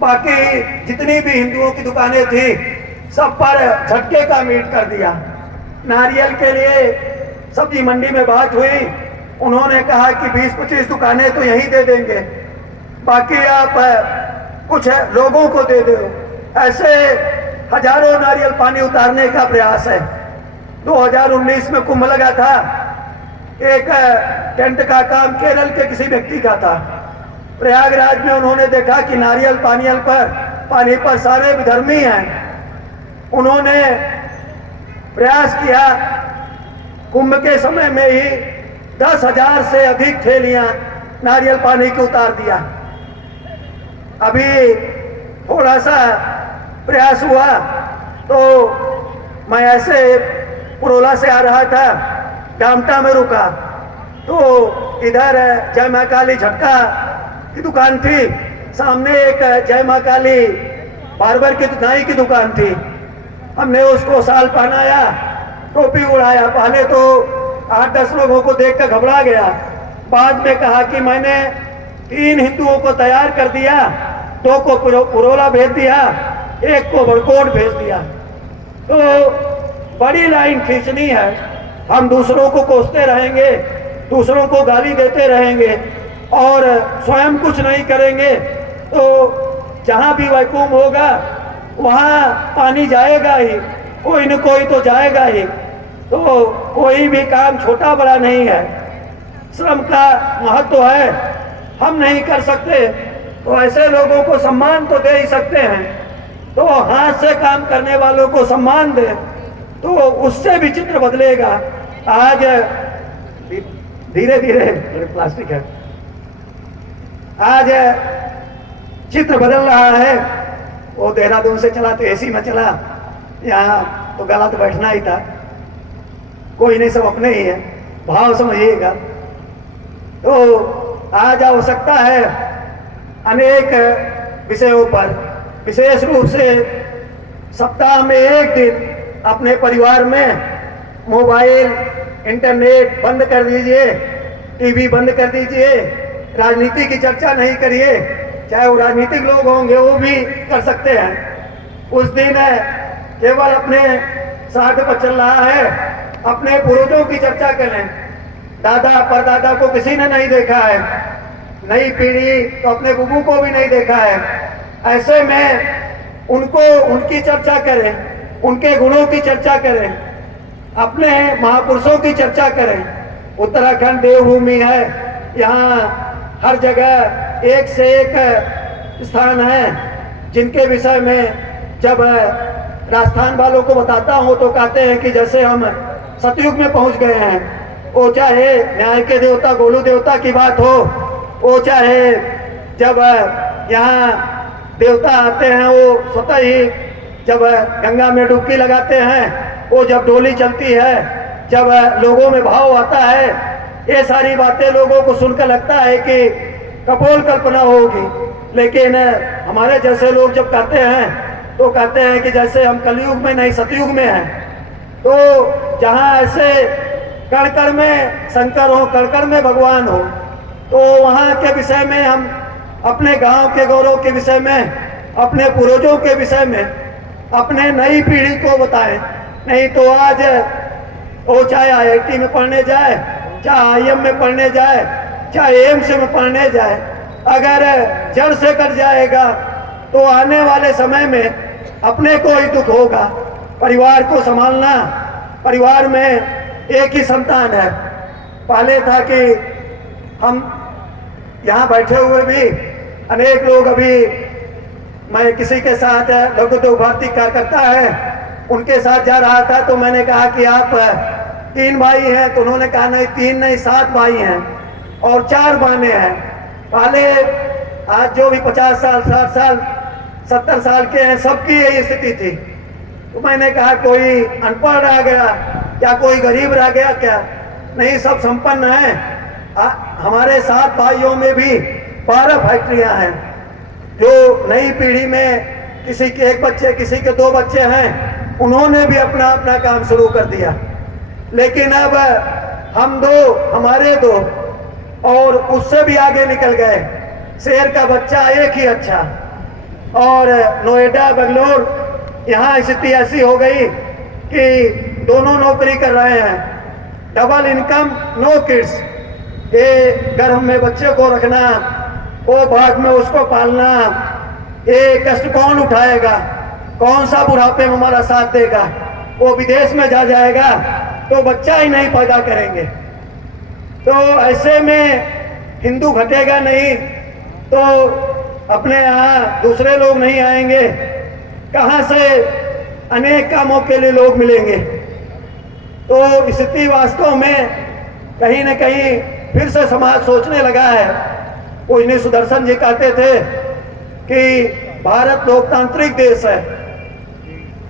बाकी जितनी भी हिंदुओं की दुकानें थी सब पर झटके का मीट कर दिया। नारियल के लिए सब्जी मंडी में बात हुई, उन्होंने कहा कि 20-25 दुकानें तो यहीं दे देंगे, बाकी आप कुछ लोगों को दे दो। ऐसे हजारों नारियल पानी उतारने का प्रयास है। 2019 में कुंभ लगा था, एक टेंट का काम केरल के किसी व्यक्ति का था। प्रयागराज में उन्होंने देखा कि नारियल पानी पर सारे विधर्मी हैं। उन्होंने प्रयास किया, कुंभ के समय में ही 10,000 से अधिक थैलियां नारियल पानी की उतार दिया। अभी थोड़ा सा प्रयास हुआ तो मैं ऐसे पुरोला से आ रहा था, डामटा में रुका तो इधर जय मां काली झटका की दुकान थी, सामने एक जय मां काली बार्बर की नाई की दुकान थी। हमने उसको साल पहनाया, टोपी उड़ाया। पहले तो 8-10 लोगों को देखकर घबरा गया, बाद में कहा कि मैंने 3 हिंदुओं को तैयार कर दिया, 2 को पुरोला भेज दिया, 1 को बड़कोट भेज दिया। तो बड़ी लाइन खींचनी है, हम दूसरों को कोसते रहेंगे, दूसरों को गाली देते रहेंगे और स्वयं कुछ नहीं करेंगे तो जहां भी वैकुंठ होगा वहां पानी जाएगा ही, कोई न कोई तो जाएगा ही। तो कोई भी काम छोटा बड़ा नहीं है, श्रम का महत्व है। हम नहीं कर सकते तो ऐसे लोगों को सम्मान तो दे ही सकते हैं, तो हाथ से काम करने वालों को सम्मान दे तो उससे भी चित्र बदलेगा। आज धीरे धीरे प्लास्टिक है, आज चित्र बदल रहा है। वो देहरादून से चला तो एसी में चला, यहाँ तो गलत बैठना ही था। कोई नहीं, सब अपने ही है, भाव समझिएगा। तो आज आवश्यकता है अनेक विषयों पर, विशेष रूप से सप्ताह में 1 दिन अपने परिवार में मोबाइल इंटरनेट बंद कर दीजिए, टीवी बंद कर दीजिए, राजनीति की चर्चा नहीं करिए। चाहे वो राजनीतिक लोग होंगे वो भी कर सकते हैं। उस दिन केवल अपने साथ पर चल रहा है, अपने पूर्वजों की चर्चा करें। दादा परदादा को किसी ने नहीं देखा है, नई पीढ़ी तो अपने बुबू को भी नहीं देखा है। ऐसे में उनको उनकी चर्चा करें, उनके गुणों की चर्चा करें, अपने महापुरुषों की चर्चा करें। उत्तराखंड देवभूमि है, यहाँ हर जगह एक से एक स्थान है जिनके विषय में जब राजस्थान वालों को बताता हूँ तो कहते हैं कि जैसे हम सतयुग में पहुँच गए हैं। वो चाहे न्याय के देवता गोलू देवता की बात हो, वो चाहे जब यहाँ देवता आते हैं वो स्वतः ही जब गंगा में डुबकी लगाते हैं, वो जब डोली चलती है, जब लोगों में भाव आता है, ये सारी बातें लोगों को सुनकर लगता है कि कपोल कल्पना होगी। लेकिन हमारे जैसे लोग जब कहते हैं तो कहते हैं कि जैसे हम कलयुग में नहीं सतयुग में हैं। तो जहाँ ऐसे कण कण में शंकर हो, कण कण में भगवान हो, तो वहाँ के विषय में हम अपने गांव के गौरव के विषय में, अपने पूर्वजों के विषय में अपने नई पीढ़ी को बताएं। नहीं तो आज वो चाहे IIT में पढ़ने जाए, चाहे IIM में पढ़ने जाए, चाहे एम्स में पढ़ने जाए, अगर जड़ से कट जाएगा तो आने वाले समय में अपने को ही दुख होगा। परिवार को संभालना, परिवार में एक ही संतान है। पहले था कि हम यहाँ बैठे हुए भी अनेक लोग, अभी मैं किसी के साथ लघु उद्योग भारती कार्यकर्ता है, उनके साथ जा रहा था तो मैंने कहा कि आप 3 भाई हैं, तो उन्होंने कहा नहीं 3 नहीं 7 भाई हैं और 4 बहनें हैं। पहले आज जो भी 50 साल 60 साल 70 साल के हैं, सबकी यही स्थिति थी। तो मैंने कहा कोई अनपढ़ रह गया या कोई गरीब रह गया क्या? नहीं, सब संपन्न हैं। हमारे 7 भाइयों में भी 12 फैक्ट्रियां हैं। जो नई पीढ़ी में किसी के 1 बच्चे, किसी के 2 बच्चे हैं, उन्होंने भी अपना अपना काम शुरू कर दिया। लेकिन अब हम 2, हमारे 2 और उससे भी आगे निकल गए। शेर का बच्चा एक ही अच्छा। और नोएडा बेंगलोर यहाँ स्थिति ऐसी हो गई कि दोनों नौकरी कर रहे हैं, डबल इनकम, नो किड्स। ये गर्भ में बच्चे को रखना, वो बाद में उसको पालना, ये कष्ट कौन उठाएगा? कौन सा बुढ़ापे में हमारा साथ देगा? वो विदेश में जा जाएगा तो बच्चा ही नहीं पैदा करेंगे। तो ऐसे में हिंदू घटेगा नहीं तो अपने यहाँ दूसरे लोग नहीं आएंगे, कहाँ से अनेक कामों के लिए लोग मिलेंगे। तो स्थिति वास्तव में कहीं न कहीं फिर से समाज सोचने लगा है। पूजनीय सुदर्शन जी कहते थे कि भारत लोकतांत्रिक देश है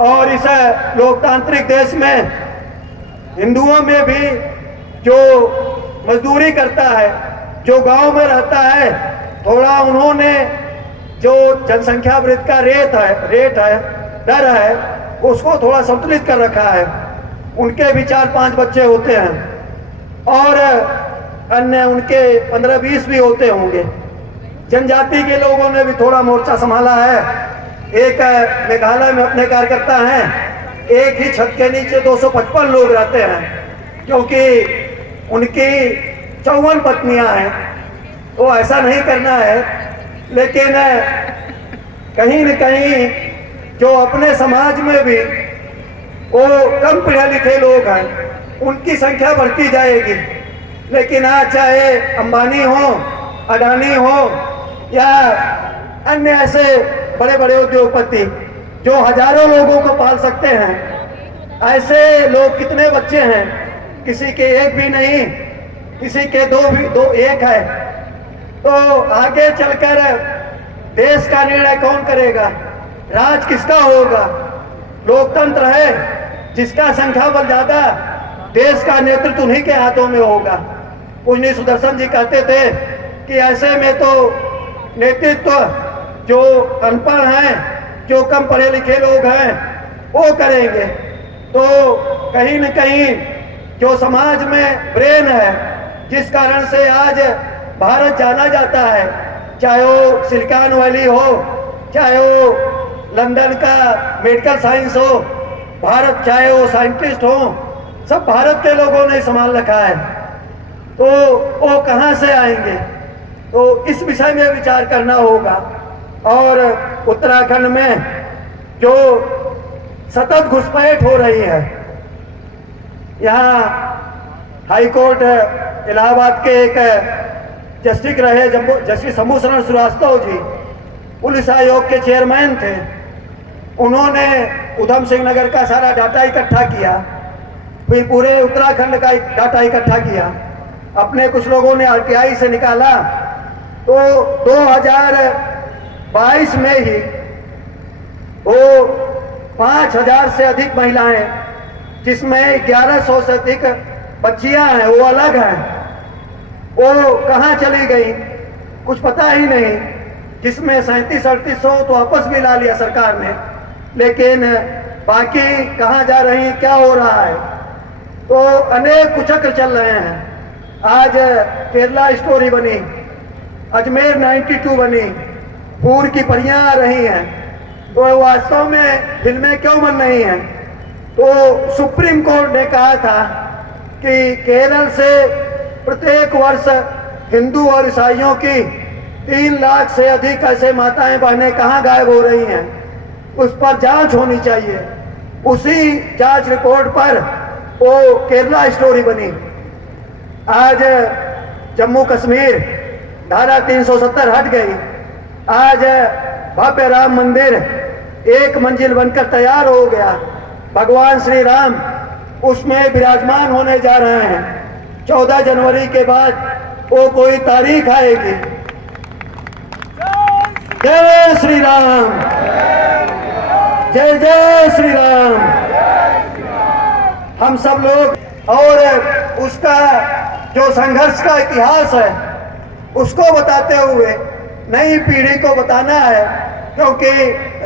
और इस लोकतांत्रिक देश में हिंदुओं में भी जो मजदूरी करता है, जो गांव में रहता है, थोड़ा उन्होंने जो जनसंख्या वृद्धि का रेट है, दर है, उसको थोड़ा संतुलित कर रखा है। उनके भी 4-5 बच्चे होते हैं और अन्य उनके 15-20 भी होते होंगे। जनजाति के लोगों ने भी थोड़ा मोर्चा संभाला है। एक मेघालय में अपने कार्यकर्ता हैं, एक ही छत के नीचे 255 लोग रहते हैं क्योंकि उनकी 54 पत्नियां हैं। तो ऐसा नहीं करना है, लेकिन कहीं न कहीं जो अपने समाज में भी वो कम पढ़े लिखे लोग हैं, उनकी संख्या बढ़ती जाएगी। लेकिन आज चाहे अंबानी हो, अडानी हो या अन्य ऐसे बड़े बड़े उद्योगपति जो हजारों लोगों को पाल सकते हैं, ऐसे लोग कितने बच्चे हैं? किसी के एक भी नहीं, किसी के दो एक है। तो आगे चलकर देश का निर्णय कौन करेगा? राज किसका होगा? लोकतंत्र है, जिसका संख्या बल ज्यादा, देश का नेतृत्व उन्हीं के हाथों में होगा। पूजनीय सुदर्शन जी कहते थे कि ऐसे में तो नेतृत्व जो अनपढ़ हैं, जो कम पढ़े लिखे लोग हैं, वो करेंगे। तो कहीं न कहीं जो समाज में ब्रेन है, जिस कारण से आज भारत जाना जाता है, चाहे वो सिलिकॉन वैली हो, चाहे वो लंदन का मेडिकल साइंस हो, भारत चाहे वो साइंटिस्ट हो, सब भारत के लोगों ने संभाल रखा है। तो वो कहाँ से आएंगे? तो इस विषय में विचार करना होगा। और उत्तराखंड में जो सतत घुसपैठ हो रही है, यहाँ हाई कोर्ट इलाहाबाद के एक जस्टिस रहे जस्टिस शंभू शरण श्रीवास्तव जी, पुलिस आयोग के चेयरमैन थे। उन्होंने उधम सिंह नगर का सारा डाटा इकट्ठा किया, फिर पूरे उत्तराखंड का डाटा इकट्ठा किया। अपने कुछ लोगों ने आरटीआई से निकाला तो 2022 में ही वो 5000 से अधिक महिलाएं, जिसमें 1100 से अधिक बच्चियां हैं, वो अलग हैं। वो कहाँ चली गई कुछ पता ही नहीं। जिसमें 3700-3800 तो वापस भी ला लिया सरकार ने, लेकिन बाकी कहाँ जा रही, क्या हो रहा है? तो अनेक कुचक्र चल रहे हैं। आज केरला स्टोरी बनी, अजमेर 92 बनी, पूर की परियां आ रही हैं। तो वास्तव में फिल्में क्यों बन रही हैं? तो सुप्रीम कोर्ट ने कहा था कि केरल से प्रत्येक वर्ष हिंदू और ईसाइयों की 3 लाख से अधिक ऐसे माताएं बहनें कहाँ गायब हो रही हैं, उस पर जांच होनी चाहिए। उसी जांच रिपोर्ट पर वो केरला स्टोरी बनी। आज जम्मू कश्मीर धारा 370 हट गई। आज भव्य राम मंदिर एक मंजिल बनकर तैयार हो गया। भगवान श्री राम उसमें विराजमान होने जा रहे हैं। 14 जनवरी के बाद वो कोई तारीख आएगी। जय श्री राम, जय जय श्री राम। हम सब लोग और उसका जो संघर्ष का इतिहास है उसको बताते हुए नई पीढ़ी को बताना है, क्योंकि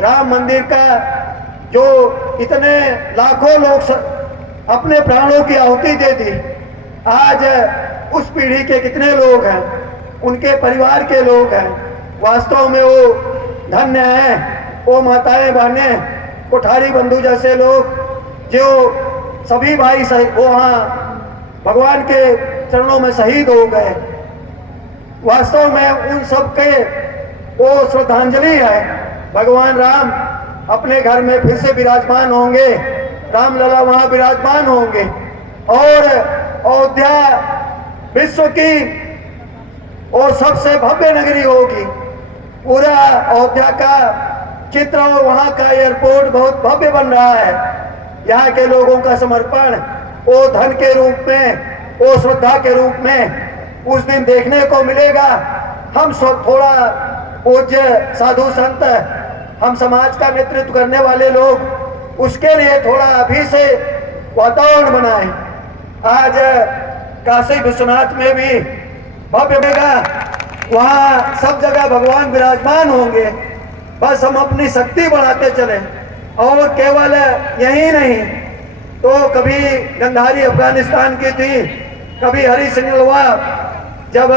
राम मंदिर का जो इतने लाखों लोग अपने प्राणों की आहुति दे दी, आज उस पीढ़ी के कितने लोग हैं, उनके परिवार के लोग हैं, वास्तव में वो धन्य हैं वो माताएं बहनें, कोठारी बंधु जैसे लोग जो सभी भाई वहाँ भगवान के चरणों में शहीद हो गए। वास्तव में उन सब के वो श्रद्धांजलि है। भगवान राम अपने घर में फिर से विराजमान होंगे, रामलला वहाँ विराजमान होंगे और अयोध्या विश्व की वो सबसे भव्य नगरी होगी। पूरा अयोध्या का चित्र और वहाँ का एयरपोर्ट बहुत भव्य बन रहा है। यहाँ के लोगों का समर्पण वो धन के रूप में, वो श्रद्धा के रूप में उस दिन देखने को मिलेगा। हम सब थोड़ा पूज्य साधु संत, हम समाज का नेतृत्व करने वाले लोग उसके लिए थोड़ा अभी से वातावरण बनाएं। आज काशी विश्वनाथ में भी भव्य होगा, वहाँ सब जगह भगवान विराजमान होंगे। बस हम अपनी शक्ति बढ़ाते चलें और केवल यही नहीं तो कभी गंधारी अफगानिस्तान की थी, कभी हरी सिंह नलवा जब